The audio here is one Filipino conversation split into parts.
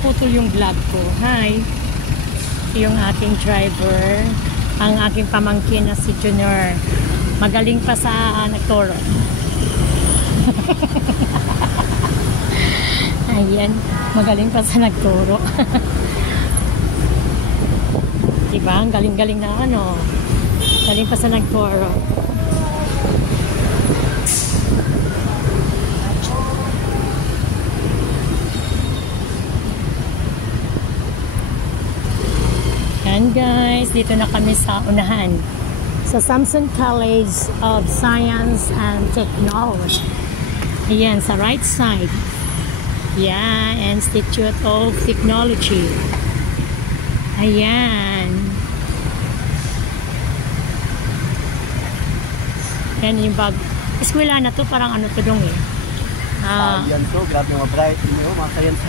naputol yung vlog ko. Hi! Yung aking driver, ang aking pamangkin na si Junior. Magaling pa sa nagturo. Ayan, magaling pa sa nagturo. Diba? Ang galing-galing na ano. Galing pa sa nagturo. Yan guys, dito na kami sa unahan. Sa Samson College of Science and Technology. Ayan, sa right side. Yan, Institute of Technology. Ayan. Yan yung bag. Eskwela na to, parang ano to dong eh. Yan to, grabe mga bright. Mga science.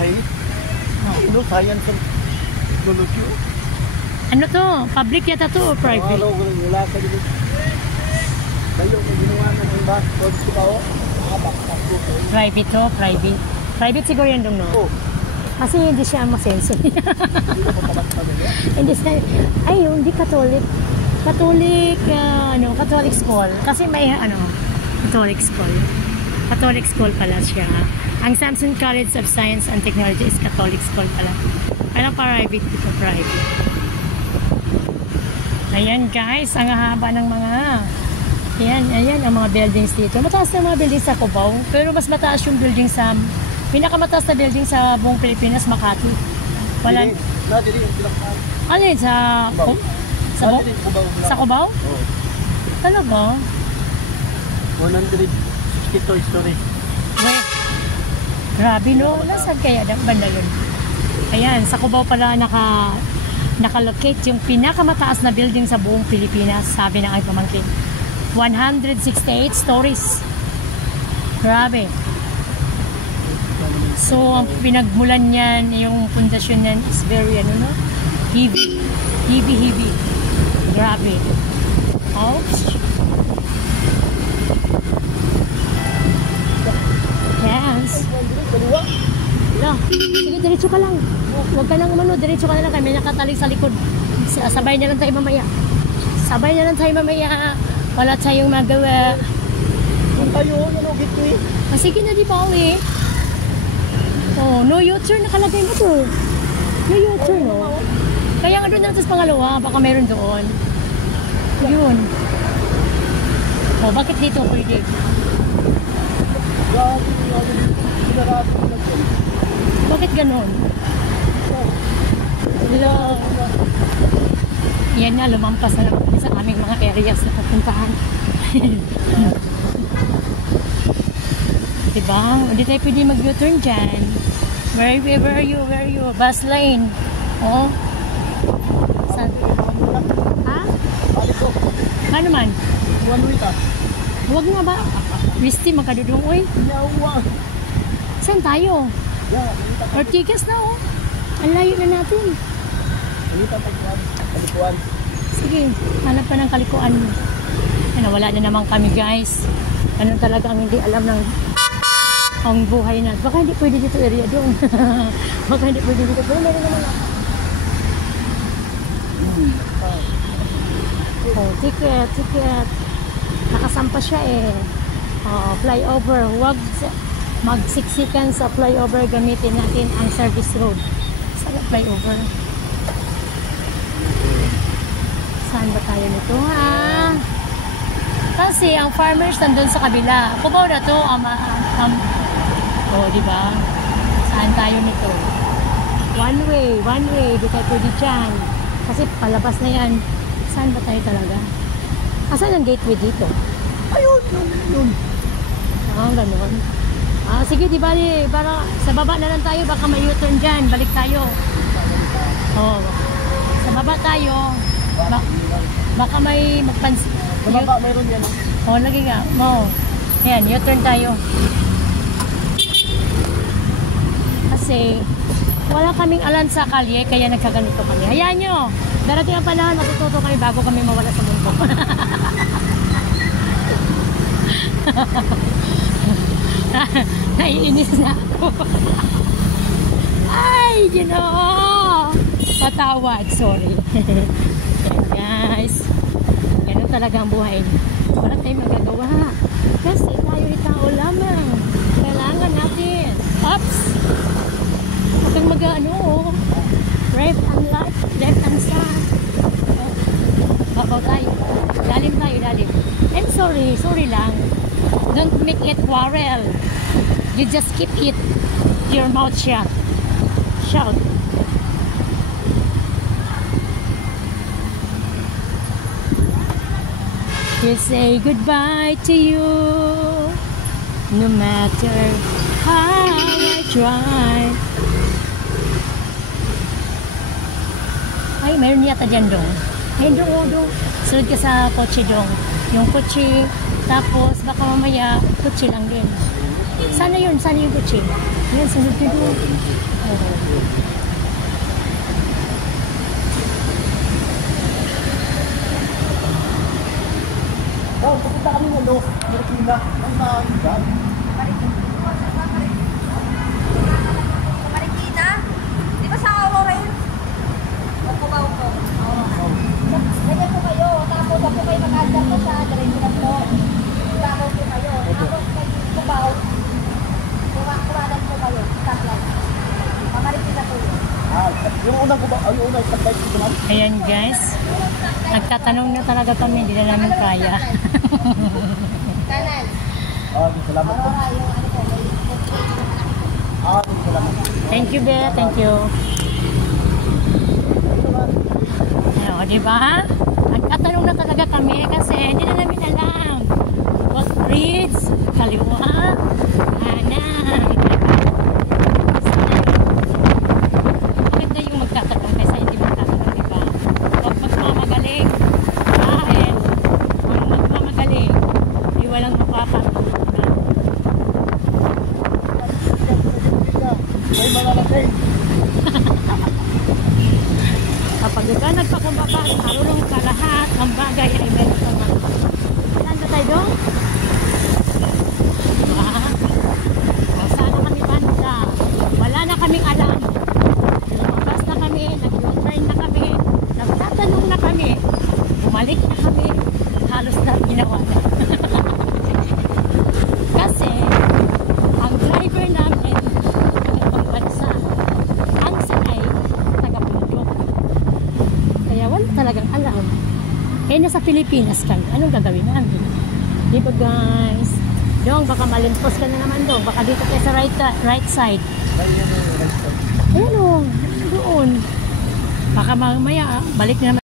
Ano, science and technology. Ano to? Public yata to o private? Wala ka dito. Kayo, kung ginawa na ng bus, kung gusto ka o, Private to, private. Private siguro yan dong, no? Kasi hindi siya masenso. Hindi siya, ay, hindi Catholic. Catholic, Catholic school. Kasi may, Catholic school. Catholic school pala siya. Ang Samson College of Science and Technology is Catholic school pala. Parang private dito, private. Ayan guys, ang haba ng mga ayan ang mga buildings dito. Mataas na mga buildings sa Cubao, pero mas mataas yung building sa pinakamataas na building sa buong Pilipinas, Makati. Wala. Ano yun? Sa Cubao? Oo. Talaga? 162 story. Grabe no? Nasaan kaya banda yun? Ayan, sa Cubao pala nakalocate yung pinakamataas na building sa buong Pilipinas, sabi ng ay pamangkin. 168 stories. Grabe. So, ang pinagmulan niyan, yung pundasyon niyan is very, heavy. Heavy. Grabe. Ouch. Yes. No. Sige, diretso ka lang. Huwag ka nang diretso ka na lang. Kami nakatali sa likod. Sabay na lang tayo mamaya. Wala tayong magawa. Kung tayo, gito eh. Sige na, di ba uwi? Oh, no U-turn nakalagay mo to. No U-turn, no? Kaya nga doon natin sa pangalawa, baka meron doon. Yun. Oh, bakit dito pwede? Bakit ganon? Hello. Yan nga, lumampas na naman sa aming mga areas na pupuntahan. Diba? Hindi tayo pwede mag-U-turn dyan. Where are you? Bus lane. Oh. Saan? Ha? Ano man? One way ka. Huwag na ba? Wisti, magkadudong. Uy. Saan tayo? Ortigas na, oh. Ang layo na natin. Kalikuan. Sige, hanap pa ng kalikuan mo. Wala na naman kami, guys. Ano talaga ang hindi alam ng ang buhay na. Baka hindi pwede dito area doon. Baka hindi pwede dito. Pero meron naman ako. Oh, ticket. Nakasampa siya eh. Oh, flyover. Huwag magsiksikan sa flyover. Gamitin natin ang service road. Saan flyover? Saan ba tayo nito, ha? Kasi ang farmers nandun sa kabila. Cubao na to, diba? Saan tayo nito? One way. Di tayo pwede dyan. Kasi palabas na yan. Saan ba tayo talaga? Asan ang gateway dito? Ayun. Ganun. Sige, di ba? Para sa baba na lang tayo. Baka may U-turn dyan. Balik tayo. Sa baba tayo. Baka may magpansin. Sa baba, meron yan. Lagi nga. Ayan, U-turn tayo. Kasi wala kaming alam sa kalye, kaya nagkaganito kami. Hayaan nyo. Darating ang panahon, matututo kami bago kami mawala sa mundo. Naiinis na ako. Ay, Ginoo! Patawad, sorry. Yan guys. Ganun talaga ang buhay. Wala tayong magagawa. Kasi tayo ay tao lamang. Kailangan natin. Oops! Huwag kang mag-ano. Left and left. Left and side. Babaw tayo. Lalim tayo, lalim. I'm sorry. Sorry lang. Don't make it quarrel. You just keep it. Your mouth shut. Shout. To say goodbye to you, no matter how I try. Ay, mayroon yata dyan dong. Ayun dong. Sunod ka sa kotse dong. Yung kotse, tapos baka mamaya kotse lang din. Sana yun, sana yung kotse. Yan, sunod ka dong. Oh, pupunta kami ng Marikina. Ang maaga. Marikina? Di ba sa Aurora yun? Opo ba ako? Ganyan po kayo. Tapos ako kayo mag-adjust po sa diretso na po. Bago po kayo. Tapos kubaw. Kumadan po kayo. Stop line. Marikina po yun. Yung unang kubaw, yung unang stop dito naman. Ayan guys. Nagtatanong na talaga kami, hindi na namin kaya. Kanan. Salamat po. Aurora yung ano po. Salamat. Thank you, Be. Thank you. Ano, di ba? Nagtatanong na talaga kami kasi hindi na namin alam. What reads? Kaliwa? Kanan? Maganda yung magtatanong kaysa hindi magtatanong, di ba? Huwag magmamagaling. Dahil kung magmamagaling, di walang mapapatutunan. Ay, malalaki. Kapag ka nagpakumbaba, marunong ka lahat ng bagay ay meron ka nga. Saan ba tayo doon? Diba? O, sana kami banda. Wala na kaming alam. Lumabas na kami, nag-turn na kami, nagtatanong na kami, bumalik na kami, halos na ginawa na. Kasi, ang driver namin, ng pangbansa, ang sanay, taga-bundok. Kaya wala talagang alam. Eh, nasa Pilipinas kami. Anong gagawin namin? Di ba guys? Dong, baka malimpos ka na naman dong. Baka dito tayo sa right side. Ayun o, doon. Baka mamaya, balik na naman.